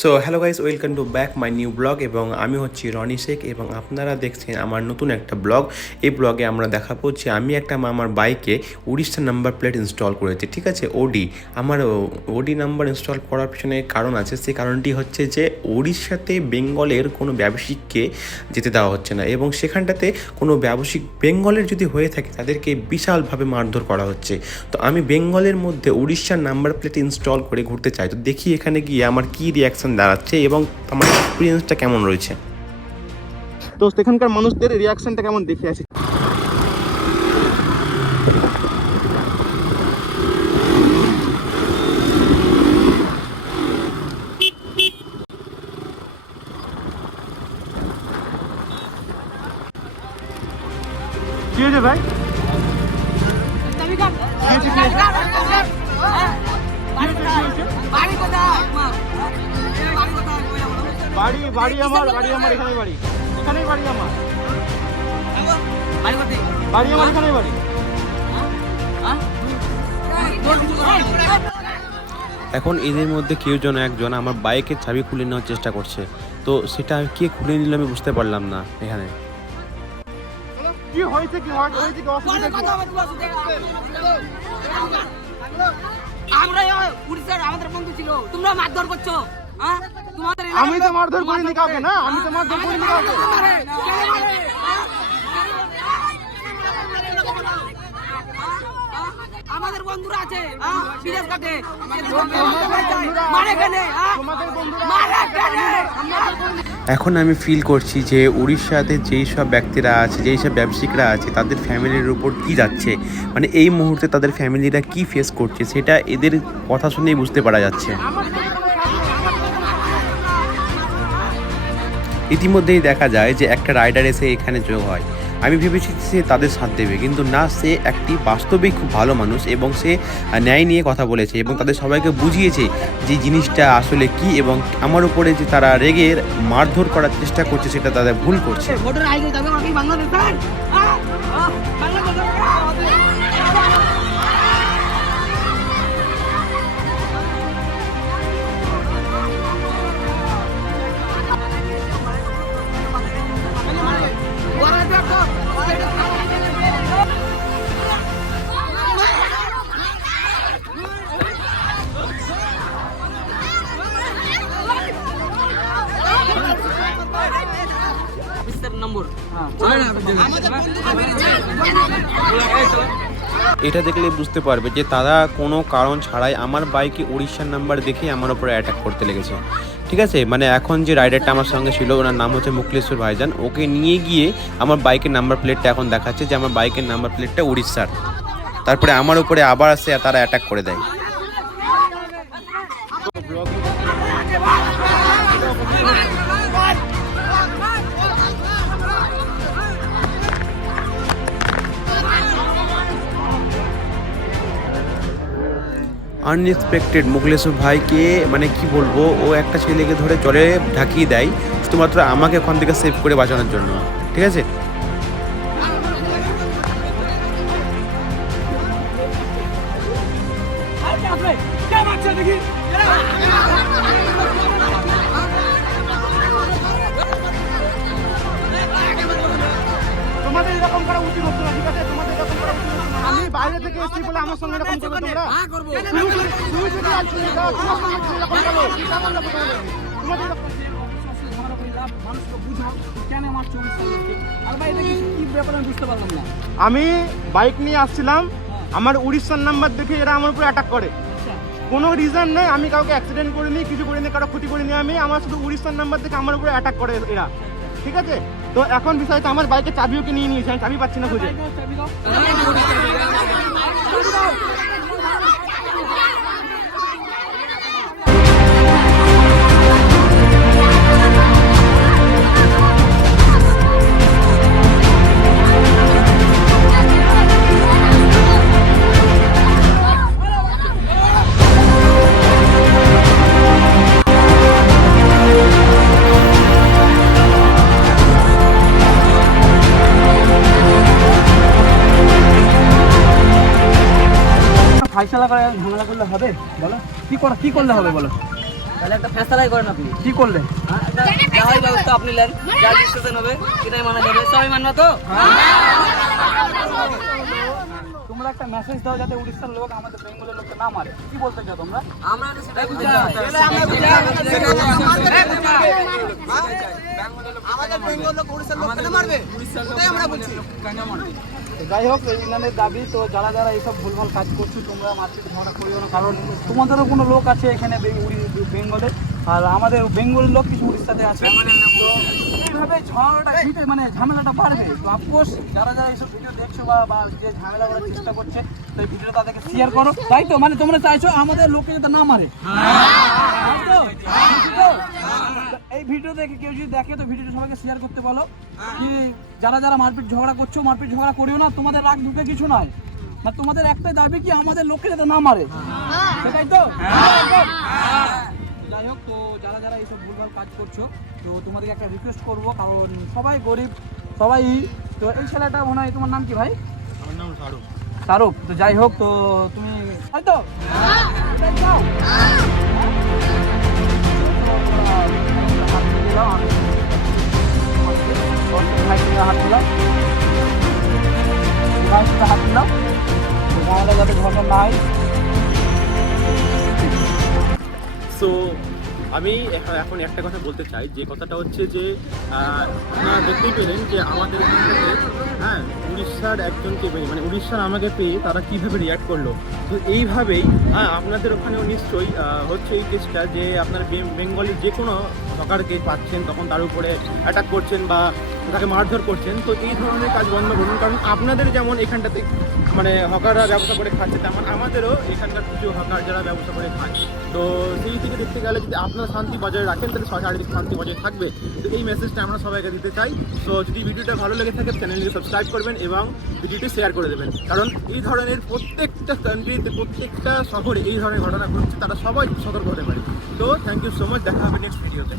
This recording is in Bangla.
So hello guys, welcome to back my new blog এবং আমি হচ্ছি রনি শেখ এবং আপনারা দেখছেন আমার নতুন একটা ব্লগ। এই ব্লগে আমরা দেখাবো যে আমি আমার বাইকে উড়িষ্যা নাম্বার প্লেট ইনস্টল করেছি, ঠিক আছে। আমার ওডি নাম্বার ইনস্টল করার পিছনে কারণ আছে। সেই কারণটি হচ্ছে যে উড়িষ্যাতে বেঙ্গলের কোনো ব্যবসায়িককে যেতে দেওয়া হচ্ছে না এবং সেখানটাতে কোনো ব্যবসায়িক বেঙ্গলের যদি হয়ে থাকে তাদেরকে বিশালভাবে মারধর করা হচ্ছে। তো আমি বেঙ্গলের মধ্যে উড়িষ্যার নাম্বার প্লেট ইনস্টল করে ঘুরতে চাই। তো দেখি এখানে গিয়ে আমার কী রিয়াকশন দাঁড়াচ্ছে এবং আমার এক্সপিরিয়েন্সটা কেমন রয়েছে। তো এখানকার মানুষদের রিয়াকশনটা কেমন দেখে আসি। কি হয়েছে ভাই? বাড়ি আমার এখানেই বাড়ি, এখানেই বাড়ি আমার, এখানেই বাড়ি। এখন এদের মধ্যে কেউ যেন একজন আমার বাইকের চাবি খুলে নেওয়ার চেষ্টা করছে। তো সেটা কে খুলে নিল আমি বুঝতে পারলাম না। এখানে কি হয়েছে, কি অসুবিধা কি? আমরা উড়িষ্যার আমাদের বন্ধু ছিল, তোমরা মারধর করছো। আমি তো মারধর করিনি কাউকে, না আমি তো মারধর করিনি কাউকে। আমাদের বন্ধুরা আছে বিদেশ কাটে মারে কেনে, এখন আমি ফিল করছি যে উড়িষ্যাতে যেই সব ব্যক্তিরা আছে, যেই সব ব্যবসায়িকরা আছে, তাদের ফ্যামিলির উপর কী যাচ্ছে, মানে এই মুহূর্তে তাদের ফ্যামিলিরা কি ফেস করছে সেটা এদের কথা শুনেই বুঝতে পারা যাচ্ছে। ইতিমধ্যেই দেখা যায় যে একটা রাইডার এসে এখানে যোগ হয়। আমি ভেবেছি সে তাদের সাথ দেবে, কিন্তু না, সে একটি বাস্তবিক খুব ভালো মানুষ এবং সে ন্যায় নিয়ে কথা বলেছে এবং তাদের সবাইকে বুঝিয়েছে যে জিনিসটা আসলে কি এবং আমার উপরে যে তারা রেগে মারধর করার চেষ্টা করছে সেটা তাদের ভুল করছে। এটা দেখলে বুঝতে পারবে যে তারা কোনো কারণ ছাড়াই আমার বাইকে উড়িষ্যার নাম্বার দেখে আমার উপরে অ্যাটাক করতে লেগেছে, ঠিক আছে। মানে এখন যে রাইডারটা আমার সঙ্গে ছিল, ওনার নাম হচ্ছে মুকলেশ্বর ভাইজান, ওকে নিয়ে গিয়ে আমার বাইকের নাম্বার প্লেটটা এখন দেখাচ্ছে যে আমার বাইকের নাম্বার প্লেটটা উড়িষ্যার। তারপরে আমার উপরে আবার আসে তারা অ্যাটাক করে দেয়। আনএক্সপেক্টেড মুকলেশ্বর ভাইকে, মানে কি বলবো, ও একটা ছেলেকে ধরে জলে ঢাকিয়ে দেয় শুধুমাত্র আমাকে ওখান থেকে সেভ করে বাঁচানোর জন্য, ঠিক আছে। তোমাদের এরকম করা উচিত হচ্ছে না, ঠিক আছে। তোমাদের এরকম করা উচিত হচ্ছে না। আমি বাইরে থেকে এসেছি বলে আমার সঙ্গে এরকম করবে তোমরা? তুই যদি আসছিস তোমার সঙ্গে এরকম করো, কি কারণ লাগবে তোমাদের? তোমাদের আমি বাইক নিয়ে আসছিলাম, আমার উড়িষ্যার নাম্বার দেখে এরা আমার উপর অ্যাটাক করে। কোনো রিজন নেই, আমি কাউকে অ্যাক্সিডেন্ট করিনি, কিছু করিনি, কারো ক্ষতি করিনি আমি। আমার শুধু উড়িষ্যার নাম্বার দেখে আমার উপরে অ্যাটাক করে এরা, ঠিক আছে। তো এখন বিষয়টা আমার বাইকের চাবিও কি নিয়ে নিয়েছে, আমি চাবি পাচ্ছি না খুঁজে। ফাইসলা করে ঝামেলা করলে হবে? বলো কি করলে হবে বলো। তাহলে একটা ফেসলাই করেন আপনি। কি করলেন? একটা যাওয়ার ব্যবস্থা আপনি নেন, যা ডিসিশন হবে সেটাই মানা যাবে। সবাই মানবা তো? তোমরা একটা মেসেজ দাও যাতে উড়িষ্যার লোক আমাদের বেঙ্গলের লোককে না মারে। কি বলতে চাও তোমরা? আমরা তো সেটাই বুঝতে যাই হোক, ইনাদের দাবি তো যারা যারা এইসব ভুলভাল কাজ করছো তোমরা মারপিট ঝগড়া করিও না, কারণ তোমাদেরও কোনো লোক আছে এখানে বেঙ্গলে, আর আমাদের বেঙ্গলের লোক কিছু উড়িষ্যাতে আছে। তো এইভাবে ঝগড়াটা মানে ঝামেলাটা বাড়বে। তো অফকোর্স যারা যারা এইসব ভিডিও দেখছো বা যে ঝামেলা করার চেষ্টা করছে, তো এই ভিডিওটা তাদেরকে শেয়ার করো, তাই তো? মানে তোমরা চাইছো আমাদের লোককে যাতে না মারে, তাই তো? এই ভিডিও দেখে কেউ যদি দেখে তো ভিডিওটা সবাইকে শেয়ার করতে বলো, কি যারা যারা মারপিট ঝগড়া করছো মারপিট ঝগড়া করিও না, তোমাদের রাগ ঢুকে কিছু নয়, না তোমাদের একটাই দাবি কি আমাদের লোককে যাতে না মারে, সেটাই তো? যাই হোক, তো যারা যারা এইসব ভুলভাল কাজ করছো তো তোমাদেরকে একটা রিকোয়েস্ট করবো, কারণ সবাই গরিব, সবাই তো। এই ছেলেটা মনে হয়, তোমার নাম কি ভাই? আমার নাম শাহরুখ। শাহরুখ, তো যাই হোক, তো তুমি হয়তো এটাই চাও? হাত দিয়ে দাও, আমি ভাই থেকে হাত দিলাম, ভাই থেকে হাত দিলাম, ঝামেলা যাতে ঘটনা না হয়। সো আমি এখন একটা কথা বলতে চাই, যে কথাটা হচ্ছে যে আপনারা দেখতেই পেলেন যে আমাদের এখান থেকে উড়িষ্যার একজনকে পেয়ে, মানে উড়িষ্যার আমাকে পেয়ে তারা কীভাবে রিয়াক্ট করলো। তো এইভাবেই আপনাদের ওখানেও নিশ্চয়ই হচ্ছে এই কেসটা, যে আপনার বেঙ্গলি যে কোনো হকারকে পাচ্ছেন তখন তার উপরে অ্যাটাক করছেন বা তাকে মারধর করছেন। তো এই ধরনের কাজ বন্ধ করুন, কারণ আপনাদের যেমন এখানটাতে মানে হকাররা ব্যবসা করে খাচ্ছে, তেমন আমাদেরও এখানকার কিছু হকার যারা ব্যবসা করে খায়। তো সেই দিকে দেখতে গেলে যদি আপনারা শান্তি বজায় রাখেন তাহলে চারিদিক শান্তি বজায় থাকবে। তো এই মেসেজটা আমরা সবাইকে দিতে চাই। তো যদি ভিডিওটা ভালো লেগে থাকে চ্যানেলকে সাবস্ক্রাইব করবেন এবং ভিডিওটি শেয়ার করে দেবেন, কারণ এই ধরনের প্রত্যেকটা কান্ট্রিতে প্রত্যেকটা শহরে এই ধরনের ঘটনা ঘটছে, তারা সবাই সতর্ক হতে পারে। তো থ্যাংক ইউ সো মাচ, দেখা হবে নেক্সট ভিডিওতে।